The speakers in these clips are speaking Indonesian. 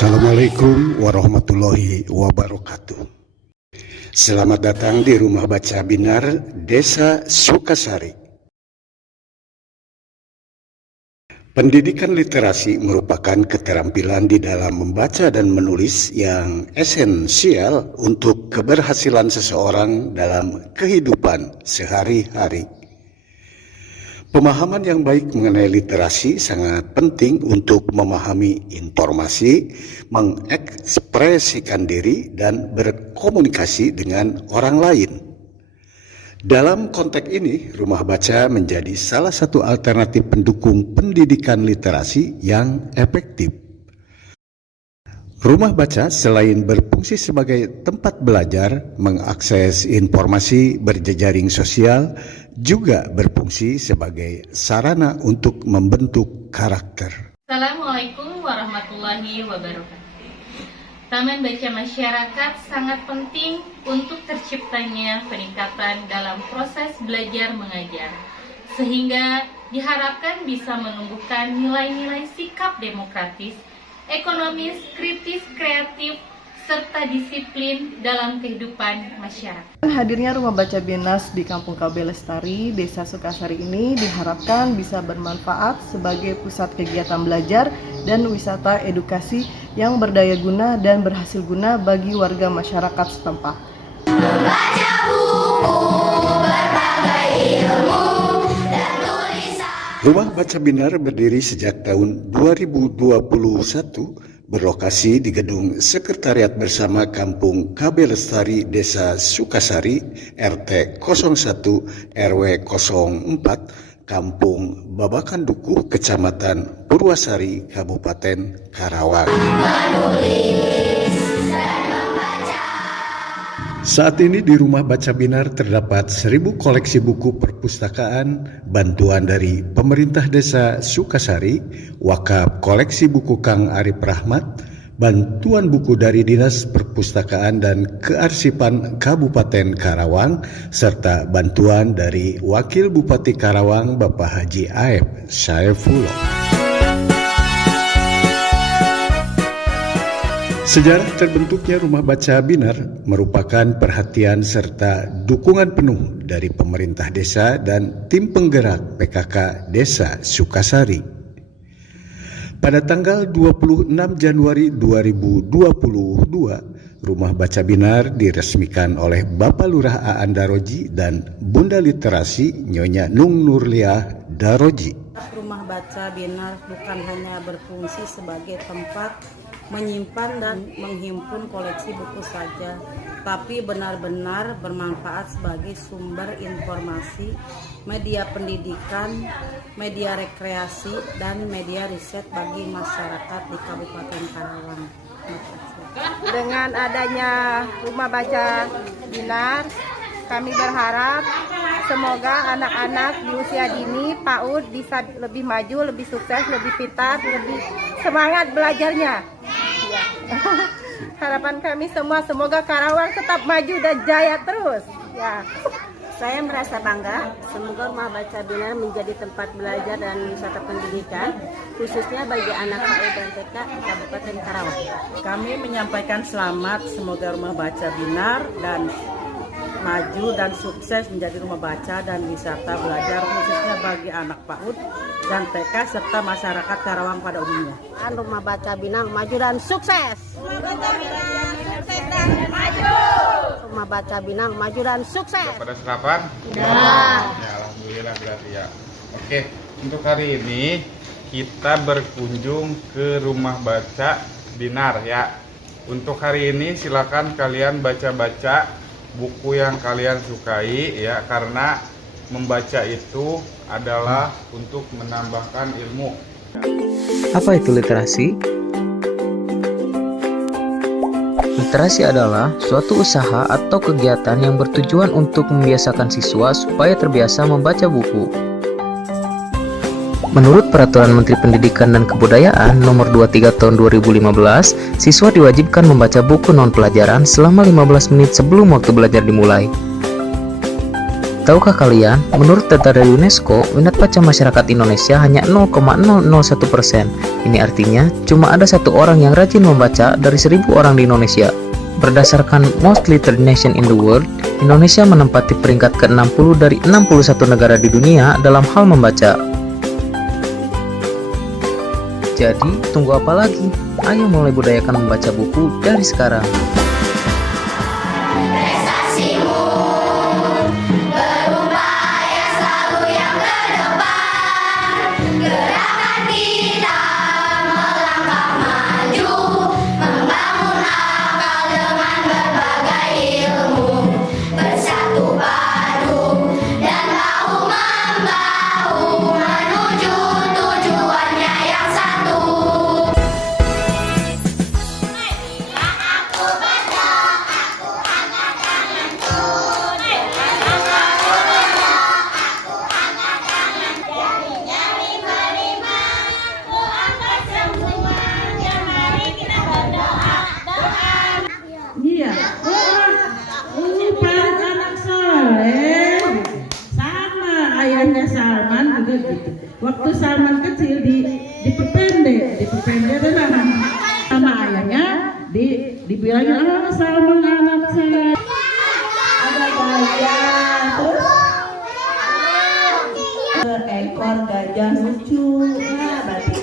Assalamualaikum warahmatullahi wabarakatuh. Selamat datang di Rumah Baca Binar Desa Sukasari. Pendidikan literasi merupakan keterampilan di dalam membaca dan menulis yang esensial untuk keberhasilan seseorang dalam kehidupan sehari-hari. Pemahaman yang baik mengenai literasi sangat penting untuk memahami informasi, mengekspresikan diri, dan berkomunikasi dengan orang lain. Dalam konteks ini, rumah baca menjadi salah satu alternatif pendukung pendidikan literasi yang efektif. Rumah baca selain berfungsi sebagai tempat belajar, mengakses informasi berjejaring sosial, juga berfungsi sebagai sarana untuk membentuk karakter. Assalamualaikum warahmatullahi wabarakatuh. Taman Baca Masyarakat sangat penting untuk terciptanya peningkatan dalam proses belajar mengajar, sehingga diharapkan bisa menumbuhkan nilai-nilai sikap demokratis, ekonomis, kritis, kreatif, serta disiplin dalam kehidupan masyarakat. Hadirnya Rumah Baca Binas di Kampung KB Lestari, Desa Sukasari ini diharapkan bisa bermanfaat sebagai pusat kegiatan belajar dan wisata edukasi yang berdaya guna dan berhasil guna bagi warga masyarakat setempat. Membaca buku berbagai ilmu dan tulisan. Rumah Baca Binar berdiri sejak tahun 2021, berlokasi di Gedung Sekretariat Bersama Kampung KB Lestari Desa Sukasari, RT 01 RW 04, Kampung Babakan Dukuh, Kecamatan Purwasari, Kabupaten Karawang. Saat ini di Rumah Baca Binar terdapat 1.000 koleksi buku perpustakaan, bantuan dari pemerintah Desa Sukasari, wakaf koleksi buku Kang Arif Rahmat, bantuan buku dari Dinas Perpustakaan dan Kearsipan Kabupaten Karawang, serta bantuan dari Wakil Bupati Karawang Bapak Haji Aep Saifullah. Sejarah terbentuknya Rumah Baca Binar merupakan perhatian serta dukungan penuh dari pemerintah desa dan tim penggerak PKK Desa Sukasari. Pada tanggal 26 Januari 2022, Rumah Baca Binar diresmikan oleh Bapak Lurah Aan Daroji dan Bunda Literasi Nyonya Nung Nurliah Daroji. Rumah Baca Binar bukan hanya berfungsi sebagai tempat menyimpan dan menghimpun koleksi buku saja, tapi benar-benar bermanfaat sebagai sumber informasi, media pendidikan, media rekreasi, dan media riset bagi masyarakat di Kabupaten Karawang. Dengan adanya Rumah Baca Binar, kami berharap semoga anak-anak di usia dini, PAUD, bisa lebih maju, lebih sukses, lebih pintar, lebih semangat belajarnya. Ya. Harapan kami semua, semoga Karawang tetap maju dan jaya terus. Ya. Saya merasa bangga, semoga Rumah Baca Binar menjadi tempat belajar dan wisata pendidikan, khususnya bagi anak PAUD dan TK Kabupaten Karawang. Kami menyampaikan selamat, semoga Rumah Baca Binar dan maju dan sukses menjadi rumah baca dan wisata belajar khususnya bagi anak PAUD dan TK serta masyarakat Karawang pada umumnya. Rumah Baca Binar maju dan sukses. Rumah Baca Binar sukses dan maju. Rumah Baca Binar maju dan sukses. Pada serapan? Ya. Ya, alhamdulillah berarti ya. Oke, untuk hari ini kita berkunjung ke Rumah Baca Binar ya. Untuk hari ini silakan kalian baca-baca buku yang kalian sukai ya, karena membaca itu adalah untuk menambahkan ilmu. Apa itu literasi? Literasi adalah suatu usaha atau kegiatan yang bertujuan untuk membiasakan siswa supaya terbiasa membaca buku. Menurut Peraturan Menteri Pendidikan dan Kebudayaan Nomor 23 Tahun 2015, siswa diwajibkan membaca buku non-pelajaran selama 15 menit sebelum waktu belajar dimulai. Tahukah kalian, menurut data dari UNESCO, minat baca masyarakat Indonesia hanya 0,001%. Ini artinya, cuma ada 1 orang yang rajin membaca dari 1.000 orang di Indonesia. Berdasarkan Most Literate Nation in the World, Indonesia menempati peringkat ke-60 dari 61 negara di dunia dalam hal membaca. Jadi, tunggu apa lagi? Ayo mulai budayakan membaca buku dari sekarang. Prestasimu berupaya selalu yang terdepan. Gerakan kita melangkah maju, membangun akal dengan berbagai ilmu. Bersatu padu dan bahu-membahu menuju tujuannya yang satu. Iya, Farid anak soleh, sama ayahnya Salman juga gitu. Waktu Salman kecil diperpendek adalah sama ayahnya dibilangin Salman anak saya. Ada gajah, terus seekor gajah lucu, berarti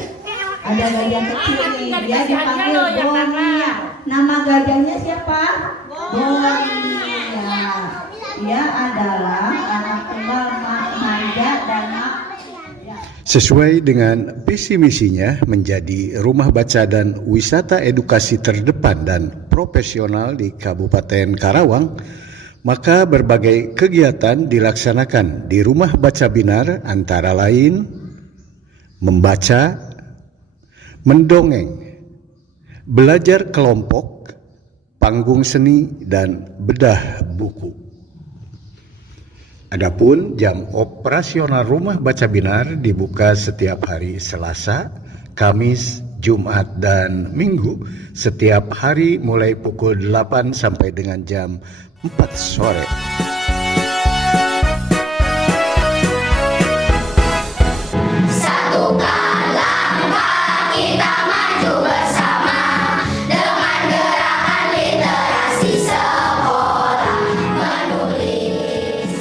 ada gajah kecil nih, dia dipanggil Boni. Nama gajahnya siapa? Boni. Dia adalah anak tunggal Mak Manja dan Mak. Sesuai dengan visi misinya menjadi rumah baca dan wisata edukasi terdepan dan profesional di Kabupaten Karawang, maka berbagai kegiatan dilaksanakan di Rumah Baca Binar antara lain membaca, mendongeng, belajar kelompok, panggung seni, dan bedah buku. Adapun jam operasional Rumah Baca Binar dibuka setiap hari Selasa, Kamis, Jumat, dan Minggu setiap hari mulai pukul 8 sampai dengan jam 4 sore. Satukan langkah kita maju bersama dengan gerakan literasi sekolah menulis.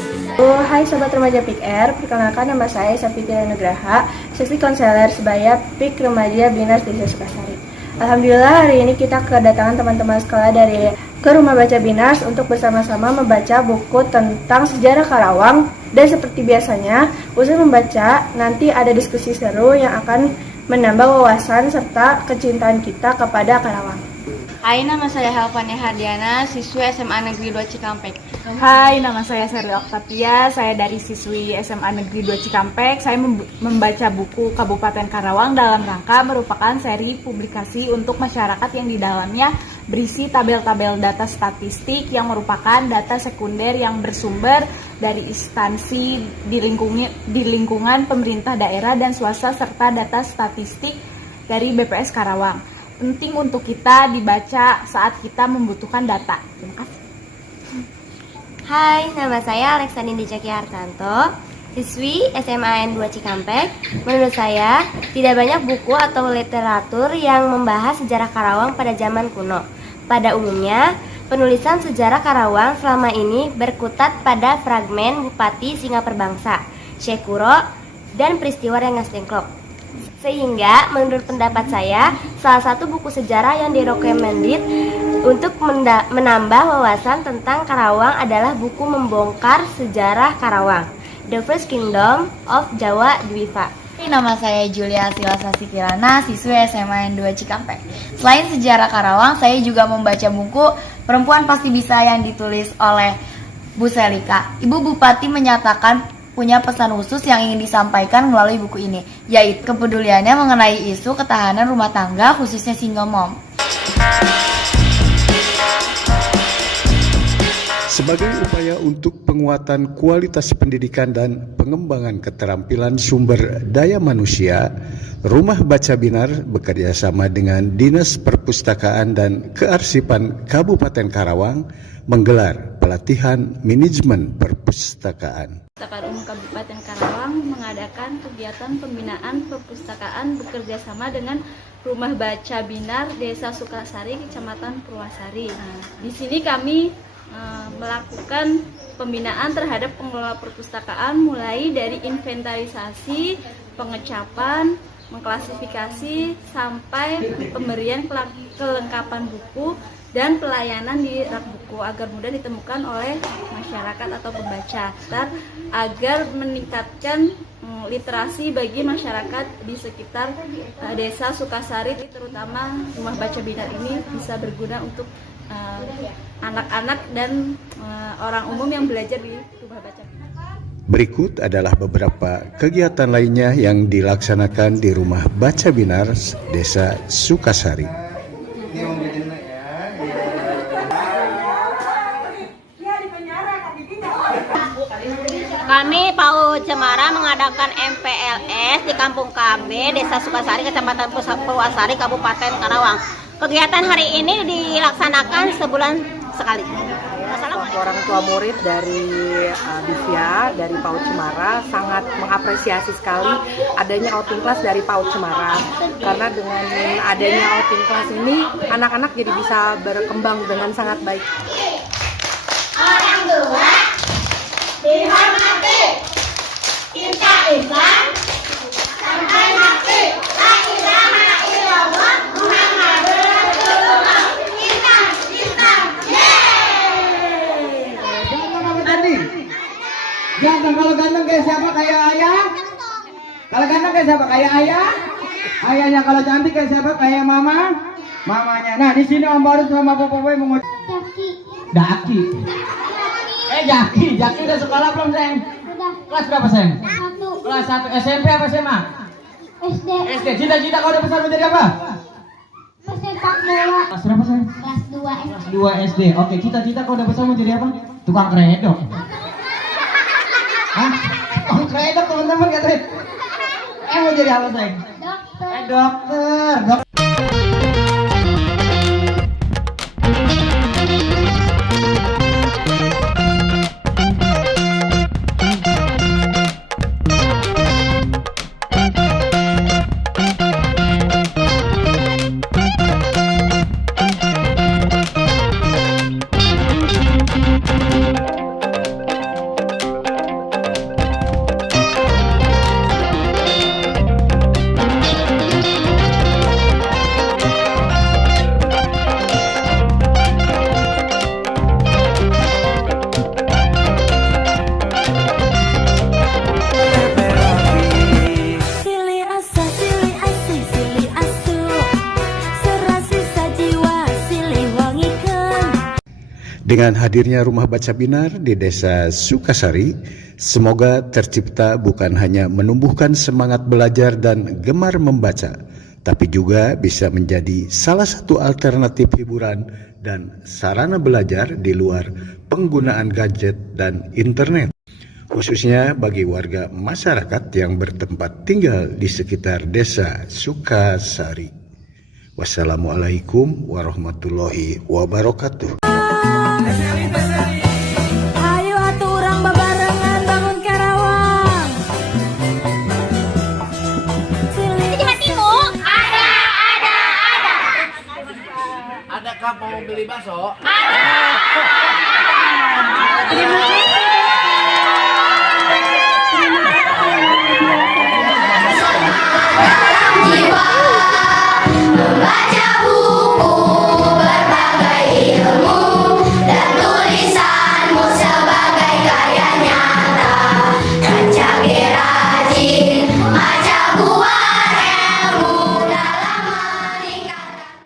Hai Sobat Remaja PIK R, perkenalkan nama saya Safitria Nugraha, siswi konselor sebaya PIK Remaja Binar Desa Sukasari. Alhamdulillah hari ini kita kedatangan teman-teman sekolah dari ke Rumah Baca Binars untuk bersama-sama membaca buku tentang sejarah Karawang. Dan seperti biasanya, usai membaca, nanti ada diskusi seru yang akan menambah wawasan serta kecintaan kita kepada Karawang. Hai, nama saya Helvania Hardiana, siswi SMA Negeri 2 Cikampek. Hai, nama saya Seri Oktavia, saya dari siswi SMA Negeri 2 Cikampek. Saya membaca buku Kabupaten Karawang dalam rangka merupakan seri publikasi untuk masyarakat yang di dalamnya berisi tabel-tabel data statistik yang merupakan data sekunder yang bersumber dari instansi di lingkungan pemerintah daerah dan swasta serta data statistik dari BPS Karawang. Penting untuk kita dibaca saat kita membutuhkan data. Terima kasih. Hai, nama saya Alexandini Jaki Hartanto, siswi SMAN 2 Cikampek. Menurut saya, tidak banyak buku atau literatur yang membahas sejarah Karawang pada zaman kuno. Pada umumnya, penulisan sejarah Karawang selama ini berkutat pada fragmen Bupati Singaperbangsa, Syekh Kuro, dan peristiwa Rengas Dengklok. Sehingga menurut pendapat saya, salah satu buku sejarah yang direkomended untuk menambah wawasan tentang Karawang adalah buku Membongkar Sejarah Karawang, The First Kingdom of Jawa Dwipa. Nama saya Julia Silasasi Kirana, siswi SMA 2 Cikampek. Selain sejarah Karawang, saya juga membaca buku Perempuan Pasti Bisa yang ditulis oleh Bu Selika. Ibu Bupati menyatakan punya pesan khusus yang ingin disampaikan melalui buku ini, yaitu kepeduliannya mengenai isu ketahanan rumah tangga khususnya single mom. Sebagai upaya untuk penguatan kualitas pendidikan dan pengembangan keterampilan sumber daya manusia, Rumah Baca Binar bekerjasama dengan Dinas Perpustakaan dan Kearsipan Kabupaten Karawang menggelar pelatihan manajemen perpustakaan. Perpustakaan Umum Kabupaten Karawang mengadakan kegiatan pembinaan perpustakaan bekerjasama dengan Rumah Baca Binar Desa Sukasari, Kecamatan Purwasari. Di sini kami melakukan pembinaan terhadap pengelola perpustakaan mulai dari inventarisasi, pengecapan, mengklasifikasi, sampai pemberian kelengkapan buku dan pelayanan di rak buku agar mudah ditemukan oleh masyarakat atau pembaca, agar meningkatkan literasi bagi masyarakat di sekitar Desa Sukasari, terutama Rumah Baca Binar ini bisa berguna untuk anak-anak dan orang umum yang belajar di Rumah Baca Binar. Berikut adalah beberapa kegiatan lainnya yang dilaksanakan di Rumah Baca Binar Desa Sukasari. Kami PAUD Cemara mengadakan MPLS di Kampung KB, Desa Sukasari, Kecamatan Purwasari, Kabupaten Karawang. Kegiatan hari ini dilaksanakan sebulan sekali. Orang tua murid dari Divya, dari PAUD Cemara sangat mengapresiasi sekali adanya outing class dari PAUD Cemara. Karena dengan adanya outing class ini, anak-anak jadi bisa berkembang dengan sangat baik. Orang tua dihormati, kita Islam sampai mati. La ilaha illallah Muhammadur Rasulullah. Islam. Ganteng, kalau ganteng kayak siapa? Kayak ayah. Kalau ganteng kayak siapa? Kayak ayah. Ayahnya. Kalau cantik kayak siapa? Kayak mama. Mamanya. Nah, di sini Om Baru sama Papa Boy mengucap Daki. Jaki udah sekolah belum, sayang? Udah. Kelas berapa, sayang? 1. Kelas 1. SMP apa SMA? SD. Cita-cita kau udah besar menjadi apa? Sepak bola. Kelas berapa, sayang? Kelas 2 SD. Kelas 2 SD. Oke, cita-cita kau udah besar menjadi apa? Tukang kredok. Hah? Tukang kredok, teman-teman katanya. Mau jadi apa, sayang? Dokter. Dokter. Dengan hadirnya Rumah Baca Binar di Desa Sukasari, semoga tercipta bukan hanya menumbuhkan semangat belajar dan gemar membaca, tapi juga bisa menjadi salah satu alternatif hiburan dan sarana belajar di luar penggunaan gadget dan internet, khususnya bagi warga masyarakat yang bertempat tinggal di sekitar Desa Sukasari. Wassalamualaikum warahmatullahi wabarakatuh.